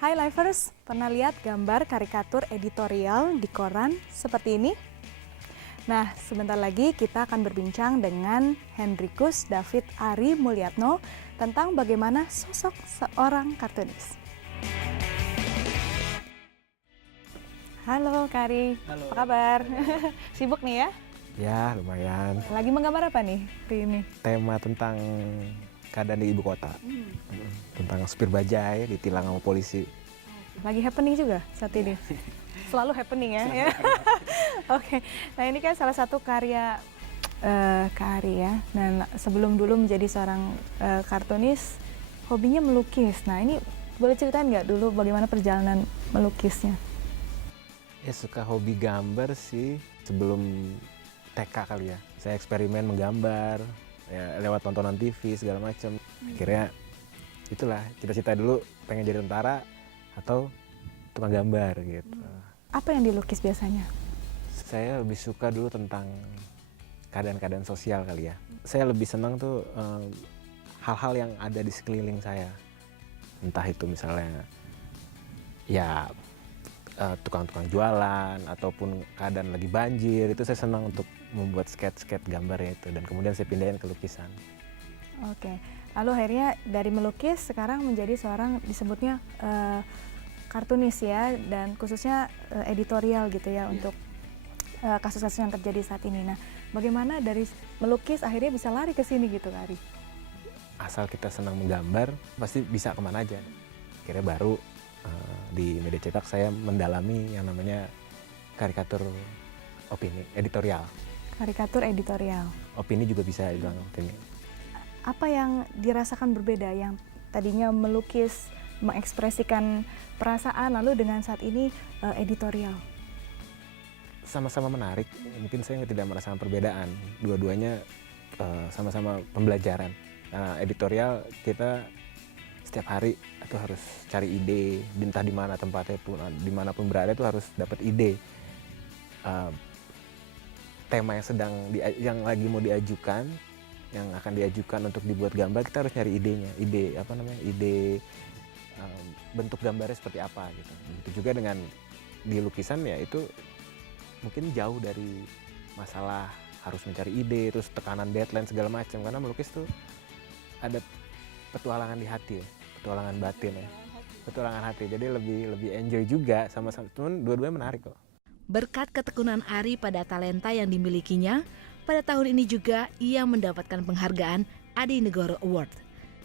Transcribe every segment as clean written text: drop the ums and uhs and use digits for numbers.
Hai Livers, pernah lihat gambar karikatur editorial di koran seperti ini? Nah, sebentar lagi kita akan berbincang dengan Hendrikus David Ari Mulyatno tentang bagaimana sosok seorang kartunis. Halo Kak Ari, Halo. apa kabar? Sibuk nih ya? Ya, lumayan. Lagi menggambar apa nih hari ini? Tema tentang keadaan di ibu kota. Tentang supir bajai ditilang sama polisi. Lagi happening juga saat ini? Selalu happening ya? Ya. Oke, nah ini kan salah satu karya Kak Ari ya. Dan sebelum dulu menjadi seorang kartunis, hobinya melukis. Nah ini boleh ceritain nggak dulu bagaimana perjalanan melukisnya? Ya suka hobi gambar sih sebelum TK kali ya. Saya eksperimen menggambar, ya lewat tontonan TV segala macam. Akhirnya itulah cita-cita dulu pengen jadi tentara atau tukang gambar gitu. Apa yang dilukis biasanya? Saya lebih suka dulu tentang keadaan-keadaan sosial kali ya. Saya lebih senang tuh hal-hal yang ada di sekeliling saya. Entah itu misalnya ya tukang-tukang jualan ataupun keadaan lagi banjir, itu saya senang untuk membuat sketch-sketch gambarnya itu dan kemudian saya pindahin ke lukisan. Oke, lalu akhirnya dari melukis sekarang menjadi seorang disebutnya kartunis ya, dan khususnya editorial gitu ya untuk kasus-kasus yang terjadi saat ini. Nah, bagaimana dari melukis akhirnya bisa lari ke sini gitu, Kak Ari? Asal kita senang menggambar, pasti bisa kemana aja. Akhirnya baru di media cetak saya mendalami yang namanya karikatur opini, editorial. Karikatur editorial. Opini juga bisa dibilang opini. Apa yang dirasakan berbeda yang tadinya melukis, mengekspresikan perasaan, lalu dengan saat ini editorial? Sama-sama menarik, mungkin saya tidak merasakan perbedaan. Dua-duanya sama-sama pembelajaran. Nah, editorial kita setiap hari itu harus cari ide, entah di mana tempatnya pun, dimanapun berada itu harus dapat ide. Tema yang lagi mau diajukan, yang akan diajukan untuk dibuat gambar, kita harus nyari idenya, ide bentuk gambarnya seperti apa gitu. Begitu juga dengan di lukisan ya, itu mungkin jauh dari masalah harus mencari ide, terus tekanan deadline segala macam, karena melukis tuh ada petualangan di hati ya, petualangan batin ya, petualangan hati. Jadi lebih enjoy juga sama-sama, cuman dua-duanya menarik kok. Berkat ketekunan Ari pada talenta yang dimilikinya, pada tahun ini juga ia mendapatkan penghargaan Adi Negoro Award,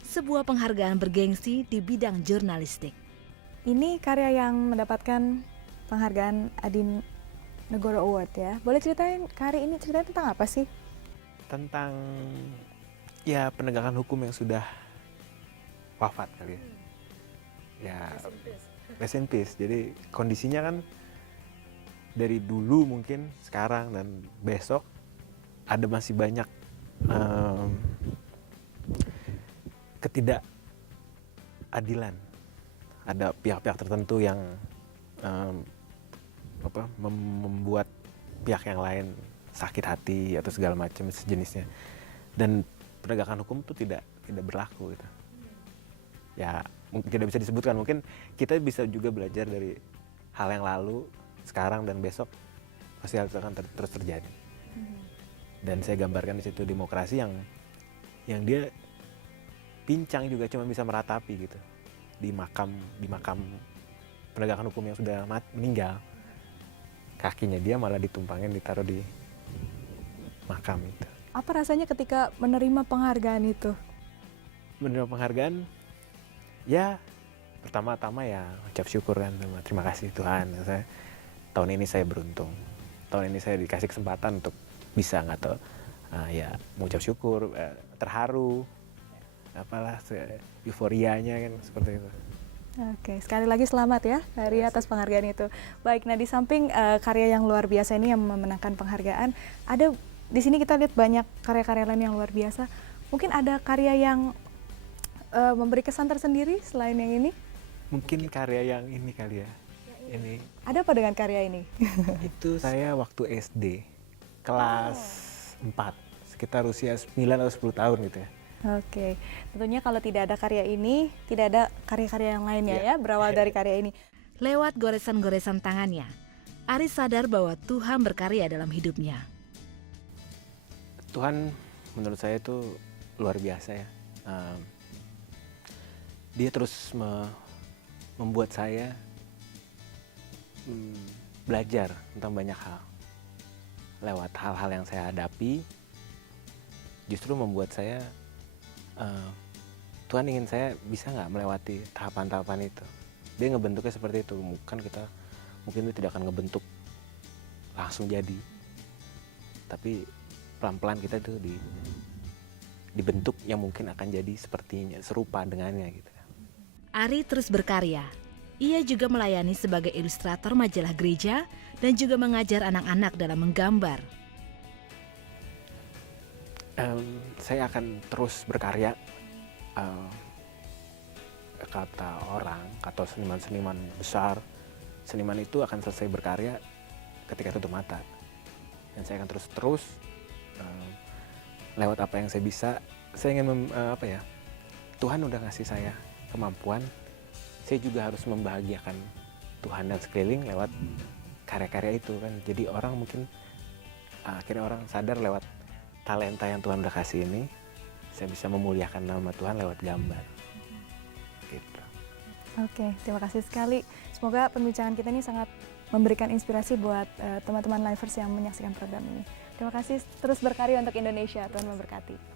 sebuah penghargaan bergengsi di bidang jurnalistik. Ini karya yang mendapatkan penghargaan Adi Negoro Award ya. Boleh ceritain, Kak Ari, ini ceritanya tentang apa sih? Tentang ya penegakan hukum yang sudah wafat kali ya. Ya, rest in peace. Jadi kondisinya kan dari dulu mungkin sekarang dan besok ada masih banyak ketidakadilan. Ada pihak-pihak tertentu yang membuat pihak yang lain sakit hati atau segala macam sejenisnya. Dan penegakan hukum itu tidak berlaku gitu. Ya mungkin tidak bisa disebutkan, mungkin kita bisa juga belajar dari hal yang lalu, sekarang dan besok pasti akan terus terjadi. Dan saya gambarkan di situ demokrasi yang dia pincang juga, cuma bisa meratapi gitu di makam penegakan hukum yang sudah meninggal. Kakinya dia malah ditumpangin, ditaruh di makam itu. Apa rasanya ketika menerima penghargaan itu? Menerima penghargaan, ya pertama-tama ya ucap syukur kan, terima kasih Tuhan. Tahun ini saya beruntung, tahun ini saya dikasih kesempatan untuk bisa ya mengucap syukur, terharu, apalah euforianya kan seperti itu. Oke, sekali lagi selamat ya Ari atas penghargaan itu. Baik, nah di samping karya yang luar biasa ini yang memenangkan penghargaan, ada di sini kita lihat banyak karya-karya lain yang luar biasa. Mungkin ada karya yang memberi kesan tersendiri selain yang ini? Mungkin karya yang ini kali ya. Ini. Ada apa dengan karya ini? Itu saya waktu SD, kelas 4, sekitar usia 9 atau 10 tahun gitu ya. Oke, tentunya kalau tidak ada karya ini, tidak ada karya-karya yang lainnya ya, berawal dari karya ini. Lewat goresan-goresan tangannya, Ari sadar bahwa Tuhan berkarya dalam hidupnya. Tuhan menurut saya itu luar biasa ya. Dia terus membuat saya belajar tentang banyak hal. Lewat hal-hal yang saya hadapi, justru membuat saya, Tuhan ingin saya bisa nggak melewati tahapan-tahapan itu. Dia ngebentuknya seperti itu. Mungkin itu tidak akan ngebentuk langsung jadi, tapi pelan-pelan kita tuh dibentuk yang mungkin akan jadi sepertinya, serupa dengannya gitu. Ari terus berkarya. Ia juga melayani sebagai ilustrator majalah gereja dan juga mengajar anak-anak dalam menggambar. Saya akan terus berkarya. Kata orang, kata seniman-seniman besar, seniman itu akan selesai berkarya ketika tutup mata. Dan saya akan terus lewat apa yang saya bisa. Saya ingin Tuhan udah ngasih saya kemampuan, saya juga harus membahagiakan Tuhan dan sekeliling lewat karya-karya itu kan. Jadi orang mungkin akhirnya orang sadar lewat talenta yang Tuhan udah kasih ini, saya bisa memuliakan nama Tuhan lewat gambar. Gitu. Oke, terima kasih sekali. Semoga perbincangan kita ini sangat memberikan inspirasi buat teman-teman livers yang menyaksikan program ini. Terima kasih, terus berkarya untuk Indonesia. Tuhan memberkati.